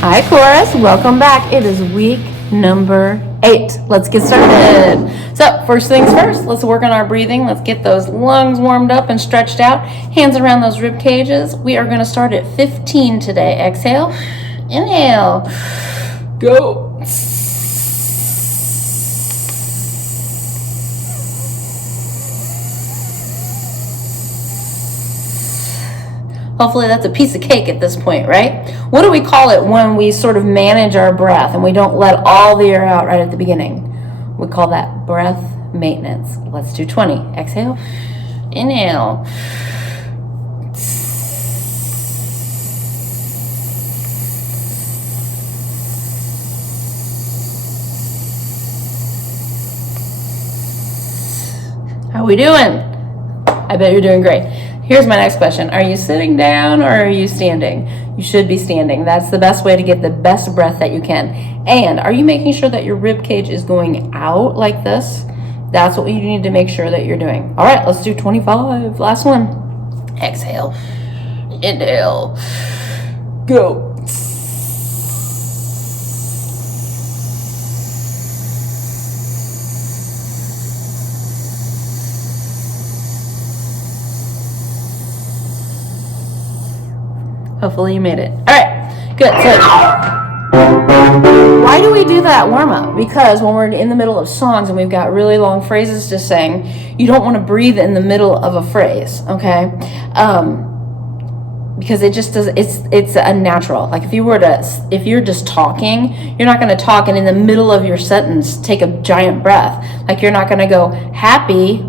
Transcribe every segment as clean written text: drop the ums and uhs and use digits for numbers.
Hi, chorus. Welcome back. It is week number 8. Let's get started. So, first things first, let's work on our breathing. Let's get those lungs warmed up and stretched out. Hands around those rib cages. We are going to start at 15 today. Exhale. Inhale. Go. Hopefully that's a piece of cake at this point, right? What do we call it when we sort of manage our breath and we don't let all the air out right at the beginning? We call that breath maintenance. Let's do 20. Exhale. Inhale. How we doing? I bet you're doing great. Here's my next question. Are you sitting down or are you standing? You should be standing. That's the best way to get the best breath that you can. And are you making sure that your rib cage is going out like this? That's what you need to make sure that you're doing. All right, let's do 25. Last one. Exhale. Inhale. Go. Hopefully you made it. All right, good. So why do we do that warm-up? Because when we're in the middle of songs and we've got really long phrases to sing, you don't want to breathe in the middle of a phrase, okay? Because it just does, it's unnatural. Like if you're just talking, you're not going to talk and in the middle of your sentence take a giant breath. Like you're not going to go happy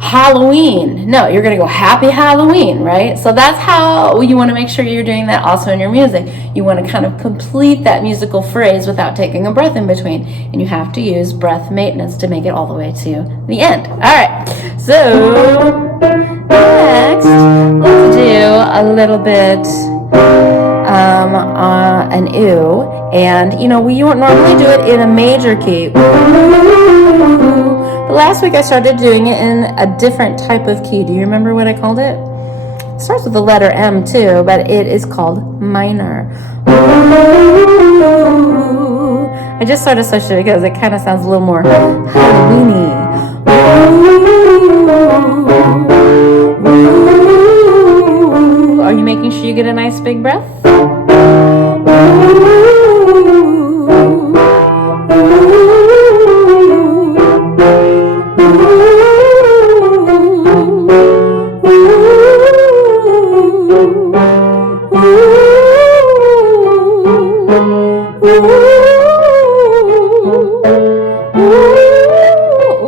Halloween. No, you're going to go happy Halloween, right? So that's how you want to make sure you're doing that also in your music. You want to kind of complete that musical phrase without taking a breath in between. And you have to use breath maintenance to make it all the way to the end. All right. So next, let's do a little bit an ooh. And, you won't normally do it in a major key. But last week I started doing it in a different type of key. Do you remember what I called it? It starts with the letter M too, but it is called minor. I just sort of switched it because it kind of sounds a little more Halloweeny. Are you making sure you get a nice big breath?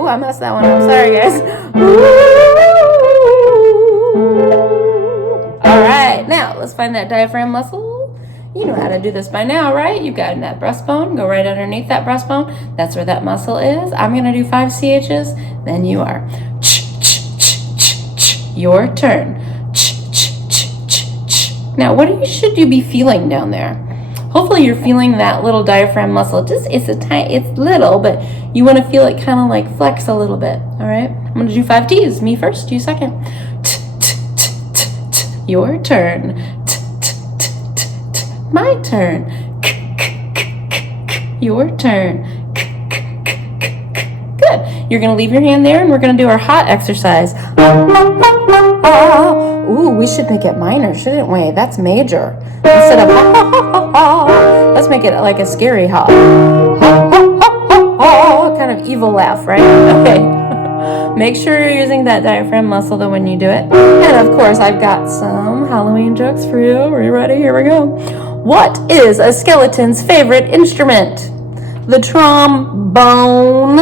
I messed that one up. Sorry, guys. All right, now let's find that diaphragm muscle. You know how to do this by now, right? You've got that breastbone. Go right underneath that breastbone. That's where that muscle is. I'm going to do 5 CHs. Then you are. Your turn. Now, what should you be feeling down there? Hopefully you're feeling that little diaphragm muscle. It's little, but you want to feel it kind of like flex a little bit. All right. I'm going to do 5 T's. Me first, you second. Your turn. My turn. Your turn. Good. You're going to leave your hand there and we're going to do our hot exercise. Ooh, we should make it minor, shouldn't we? That's major. Instead of let's make it like a scary ha. Kind of evil laugh, right? Okay. Make sure you're using that diaphragm muscle though when you do it. And of course, I've got some Halloween jokes for you. Are you ready? Here we go. What is a skeleton's favorite instrument? The trombone.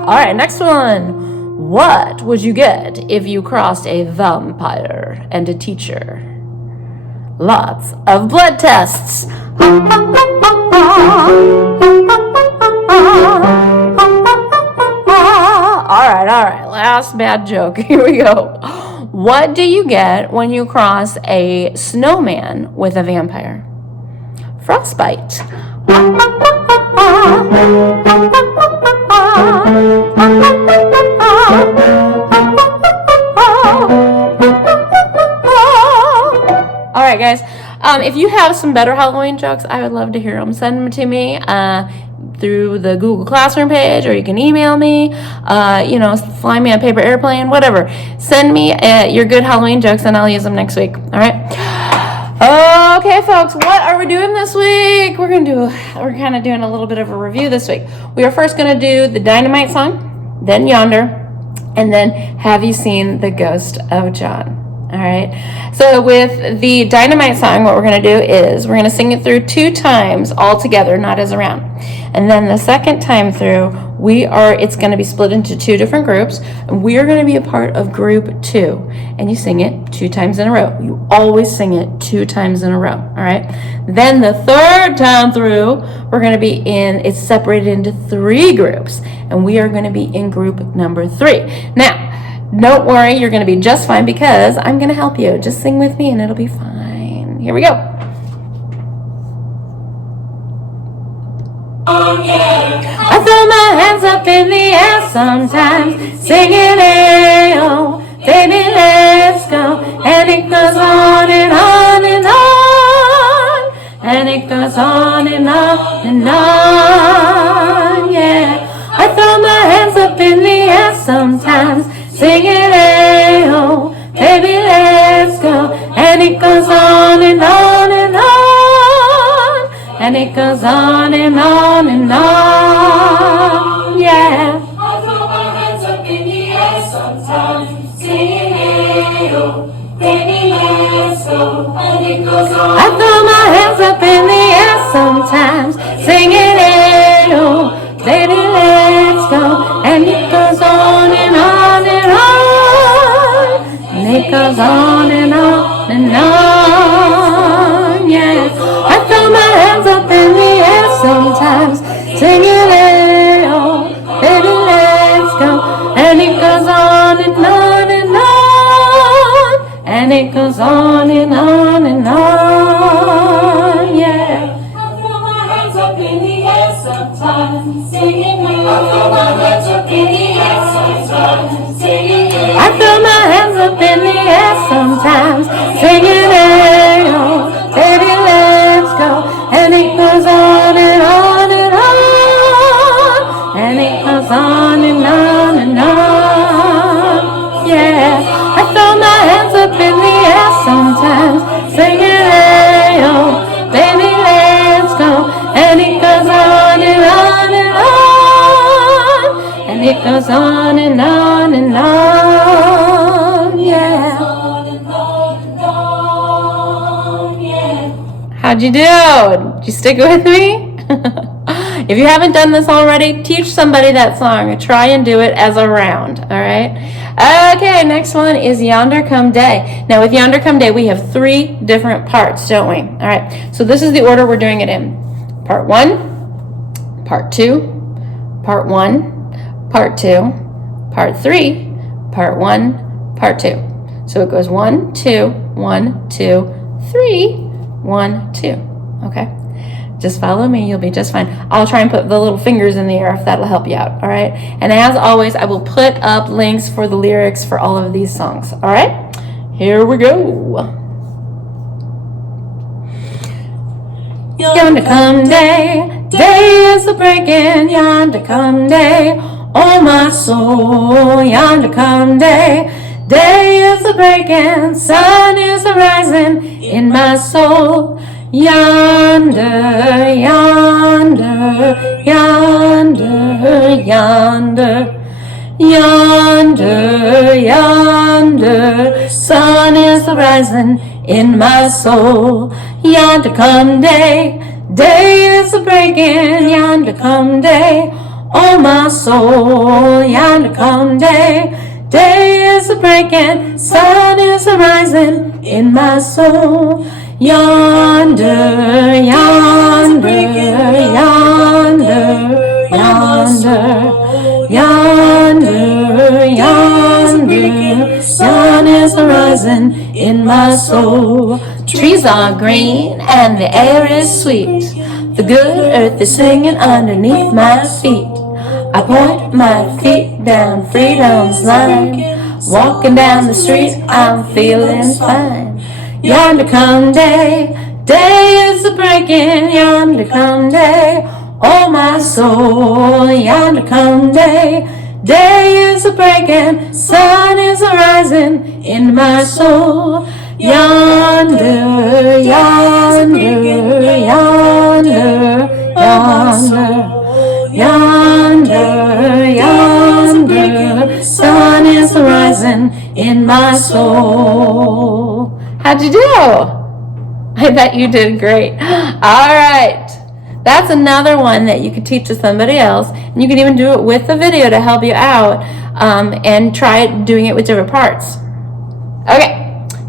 All right, next one. What would you get if you crossed a vampire and a teacher? Lots of blood tests. All right. Last bad joke. Here we go. What do you get when you cross a snowman with a vampire? Frostbite. right, guys. If you have some better Halloween jokes, I would love to hear them. Send them to me through the Google Classroom page, or you can email me. Fly me on paper airplane, whatever. Send me your good Halloween jokes, and I'll use them next week. All right. Okay, folks, what are we doing this week? We're kind of doing a little bit of a review this week. We are first going to do the Dynamite song, then Yonder, and then Have You Seen the Ghost of John? All right. So with the Dynamite song, what we're going to do is we're going to sing it through 2 times all together, not as a round. And then the second time through, it's going to be split into 2 different groups, and we are going to be a part of group 2. And you sing it 2 times in a row. You always sing it 2 times in a row. All right. Then the third time through, we're going to be it's separated into 3 groups, and we are going to be in group number 3. Now, don't worry, you're going to be just fine because I'm going to help you. Just sing with me and it'll be fine. Here we go. Oh, yeah. I throw my hands up in the air sometimes, singing, hey, oh, baby, let's go. And it goes on and on and on. And it goes on and on and on, yeah. I throw my hands up in the air sometimes, singing, hey, oh, baby, let's go. And it goes on and on and on. And it goes on and on and on, yeah. I throw my hands up in the air sometimes, singing, hey, oh, baby, let's go. And it goes on. I throw my hands up in the air sometimes, singing, hey, oh, baby, let's go. And it goes on and on and on. And it goes on and on and on, yeah. I throw my hands up in the air sometimes, singing, hey, oh, baby, let's go. And it goes on and on and on. And it goes on and on and on, yeah. I throw my hands up in the air sometimes, singing, I throw my hands up in the air sometimes, singing, I throw my hands up in the air sometimes, singing, hey, oh, baby, let's go. And it goes on and on and on. And it goes on and on and on, yeah. I throw my hands up in the air sometimes, singing, hey, oh, baby, let's go. And it goes on and on and on. And it goes on and on and on, yeah. How'd you do? Did you stick with me? If you haven't done this already, teach somebody that song. Try and do it as a round, all right? Okay, next one is Yonder Come Day. Now with Yonder Come Day, we have 3 different parts, don't we? All right, so this is the order we're doing it in. Part 1, part 2, part 1, part 2, part 3, part 1, part 2. So it goes 1, 2, 1, 2, 3, 1, 2. Okay. Just follow me. You'll be just fine. I'll try and put the little fingers in the air if that'll help you out. All right. And as always, I will put up links for the lyrics for all of these songs. All right. Here we go. Yonder come day, day is the breaking. Yonder come day, oh my soul. Yonder come day, day is the breaking. Sun is the rising in my soul. Yonder, yonder, yonder, yonder, yonder, yonder, sun is the rising in my soul. Yonder come day, day is the breaking. Yonder come day, oh my soul. Yonder come day, day is the breaking. Sun is the rising in my soul. Yonder, yonder, yonder, yonder, yonder, yonder, sun is rising in my soul. Trees are green and the air is sweet. The good earth is singing underneath my feet. I point my feet down freedom's line. Walking down the street, I'm feeling fine. Yonder come day, day is a breaking. Yonder come day, oh my soul. Yonder come day, day is a breaking. Sun is a rising in my soul. Yonder, yonder, yonder, yonder, yonder, yonder, sun is rising in my soul. How'd you do? I bet you did great. All right. That's another one that you could teach to somebody else. And you can even do it with the video to help you out, and try doing it with different parts. Okay.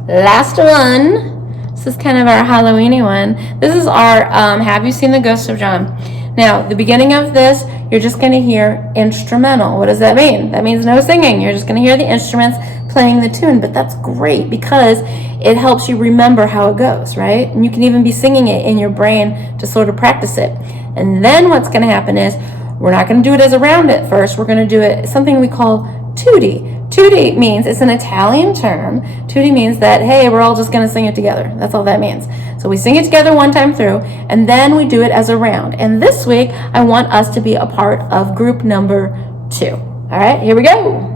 Last one. This is kind of our Halloweeny one. This is our Have You Seen the Ghost of John? Now, the beginning of this, you're just going to hear instrumental. What does that mean? That means no singing. You're just going to hear the instruments playing the tune. But that's great because it helps you remember how it goes, right? And you can even be singing it in your brain to sort of practice it. And then what's going to happen is we're not going to do it as a round at first. We're going to do it something we call tutti. Tutti means, it's an Italian term. Tutti means that, hey, we're all just going to sing it together. That's all that means. So we sing it together one time through, and then we do it as a round. And this week, I want us to be a part of group number 2. All right, here we go.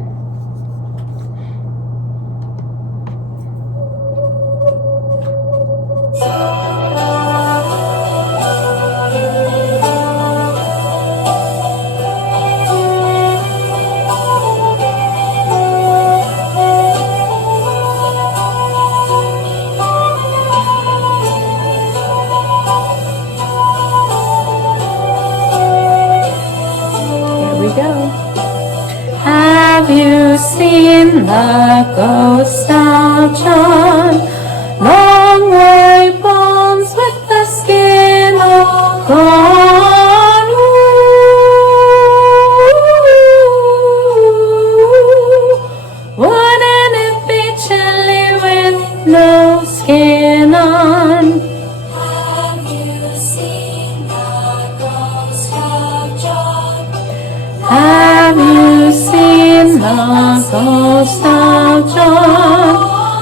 Have you seen the ghost of John? Long white bones with the skin all gone. Ooh, wouldn't it be chilly with no skin on? Have you seen the ghost of John? Have you seen the ghost of John?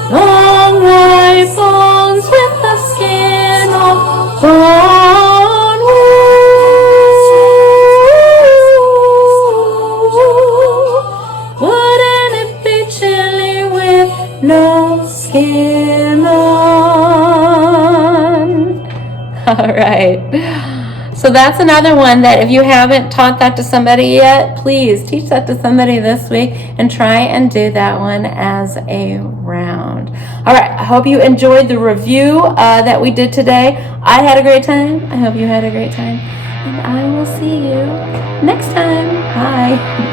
Long white bones with the skin all gone. Ooh, wouldn't it be chilly with no skin on? All right. So that's another one that if you haven't taught that to somebody yet, please teach that to somebody this week and try and do that one as a round. All right, I hope you enjoyed the review that we did today. I had a great time. I hope you had a great time. And I will see you next time. Bye.